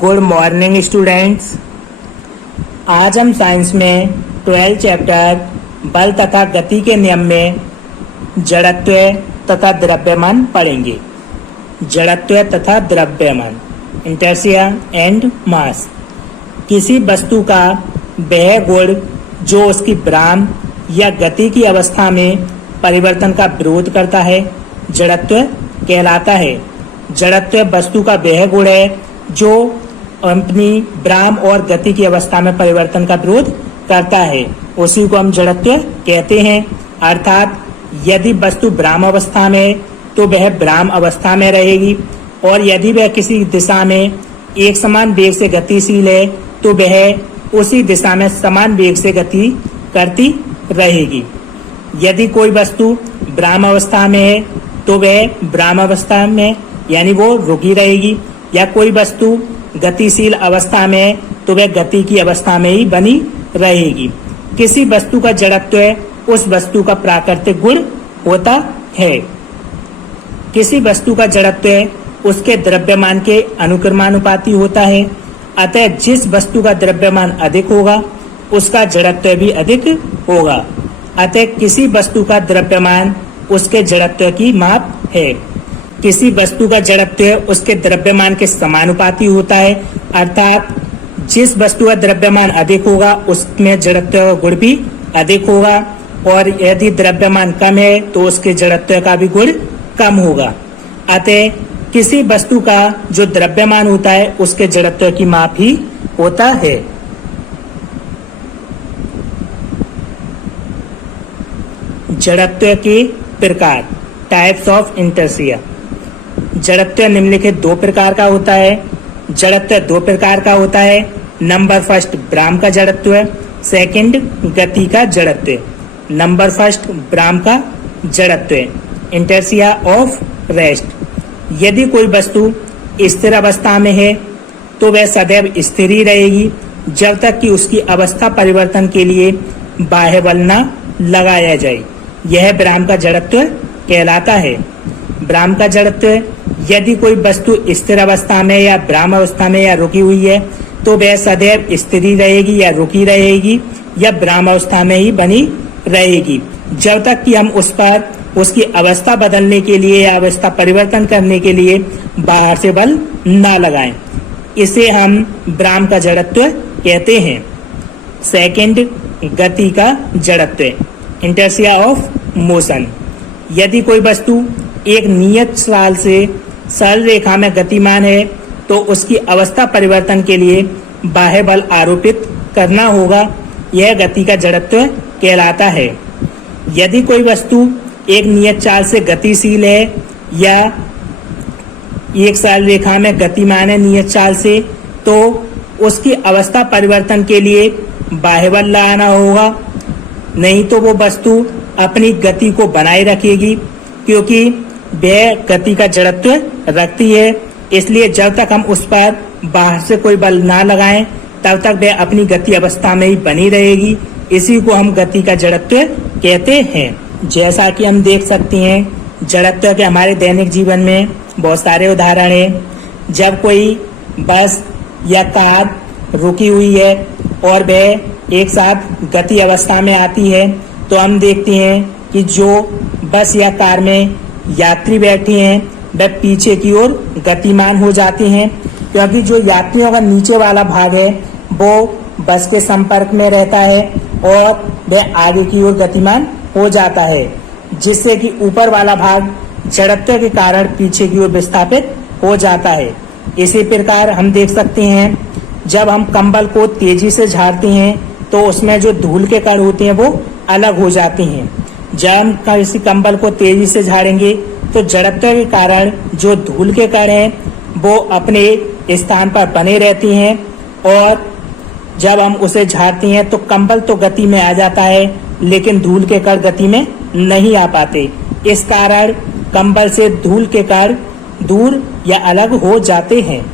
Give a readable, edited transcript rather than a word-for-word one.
Good morning students. आज हम science में 12 चैप्टर बल तथा गति के नियम में जड़त्व तथा द्रव्यमान पढ़ेंगे। जड़त्व तथा द्रव्यमान, इनर्शिया एंड मास। किसी वस्तु का वह गुण जो उसकी भ्राम या गति की अवस्था में परिवर्तन का विरोध करता है, जड़त्व कहलाता है। जड़त्व वस्तु का वह गुण है जो अपनी भ्राम और गति की अवस्था में परिवर्तन का विरोध करता है, उसी को हम जड़त्व कहते हैं। अर्थात यदि वस्तु भ्राम अवस्था में तो वह भ्राम अवस्था में रहेगी, और यदि वह किसी दिशा में एक समान वेग से गतिशील है तो वह उसी दिशा में समान वेग से गति करती रहेगी। यदि कोई वस्तु भ्राम अवस्था में है तो वह भ्राम अवस्था में यानी वो रुकी रहेगी, या कोई वस्तु गतिशील अवस्था में है तो वह गति की अवस्था में ही बनी रहेगी। किसी वस्तु का जड़त्व उस वस्तु का प्राकृतिक गुण होता है। किसी वस्तु का जड़त्व उसके द्रव्यमान के अनुक्रमानुपाती होता है। अतः जिस वस्तु का द्रव्यमान अधिक होगा उसका जड़त्व भी अधिक होगा। अतः किसी वस्तु का द्रव्यमान उसके जड़त्व की माप है। किसी वस्तु का जड़त्व उसके द्रव्यमान के समानुपाती होता है, अर्थात जिस वस्तु का द्रव्यमान अधिक होगा उसमें जड़त्व का गुण भी अधिक होगा, और यदि द्रव्यमान कम है तो उसके जड़त्व का भी गुण कम होगा। अतः किसी वस्तु का जो द्रव्यमान होता है उसके जड़त्व की माप ही होता है। जड़त्व के प्रकार, टाइप्स ऑफ इनर्शिया। जड़त्व निम्नलिखित दो प्रकार का होता है। जड़त्व दो प्रकार का होता है। नंबर फर्स्ट भ्राम का जड़त्व, सेकंड गति का जड़त्व। नंबर फर्स्ट भ्राम का जड़त्व, इनर्शिया ऑफ रेस्ट। यदि कोई वस्तु स्थिर अवस्था में है तो वह सदैव स्थिर ही रहेगी जब तक कि उसकी अवस्था परिवर्तन के लिए बाह्य बल न लगाया जाए। यह भ्राम का जड़त्व कहलाता है। भ्राम का जड़त्व, यदि कोई वस्तु स्थिर अवस्था में या भ्राम अवस्था में या रुकी हुई है तो वह सदैव स्थिर ही रहेगी या रुकी रहेगी या भ्राम अवस्था में ही बनी रहेगी जब तक कि हम उस पर उसकी अवस्था बदलने के लिए या अवस्था परिवर्तन करने के लिए बाहर से बल न लगाएं। इसे हम भ्राम का जड़त्व कहते हैं। सेकंड गति का जड़त्व, इनर्शिया ऑफ मोशन। यदि कोई वस्तु एक नियत चाल से सरल रेखा में गतिमान है तो उसकी अवस्था परिवर्तन के लिए बाह्य बल आरोपित करना होगा। यह गति का जड़त्व कहलाता है। यदि कोई वस्तु एक नियत चाल से गतिशील है या एक सरल रेखा में गतिमान है नियत चाल से, तो उसकी अवस्था परिवर्तन के लिए बाह्य बल लगाना होगा, नहीं तो वो वस्तु अपनी गति को बनाए रखेगी, क्योंकि वह गति का जड़त्व रखती है। इसलिए जब तक हम उस पर बाहर से कोई बल ना लगाएं तब तक वह अपनी गति अवस्था में ही बनी रहेगी। इसी को हम गति का जड़त्व कहते हैं। जैसा कि हम देख सकते हैं जड़त्व के हमारे दैनिक जीवन में बहुत सारे उदाहरण हैं। जब कोई बस या कार रुकी हुई है और वह एक साथ गति अवस्था में आती है तो हम देखते हैं कि जो बस या कार में यात्री बैठे हैं वह पीछे की ओर गतिमान हो जाते हैं, क्योंकि जो यात्रियों का नीचे वाला भाग है वो बस के संपर्क में रहता है और वह आगे की ओर गतिमान हो जाता है, जिससे कि ऊपर वाला भाग जड़त्व के कारण पीछे की ओर विस्थापित हो जाता है। इसी प्रकार हम देख सकते हैं जब हम कंबल को तेजी से झाड़ते हैं तो उसमें जो धूल के कण होते हैं वो अलग हो जाते हैं। जब हम किसी कंबल को तेजी से झाड़ेंगे तो जड़त्व के कारण जो धूल के कण हैं वो अपने स्थान पर बने रहते हैं, और जब हम उसे झाड़ते हैं तो कंबल तो गति में आ जाता है लेकिन धूल के कण गति में नहीं आ पाते। इस कारण कंबल से धूल के कण दूर या अलग हो जाते हैं।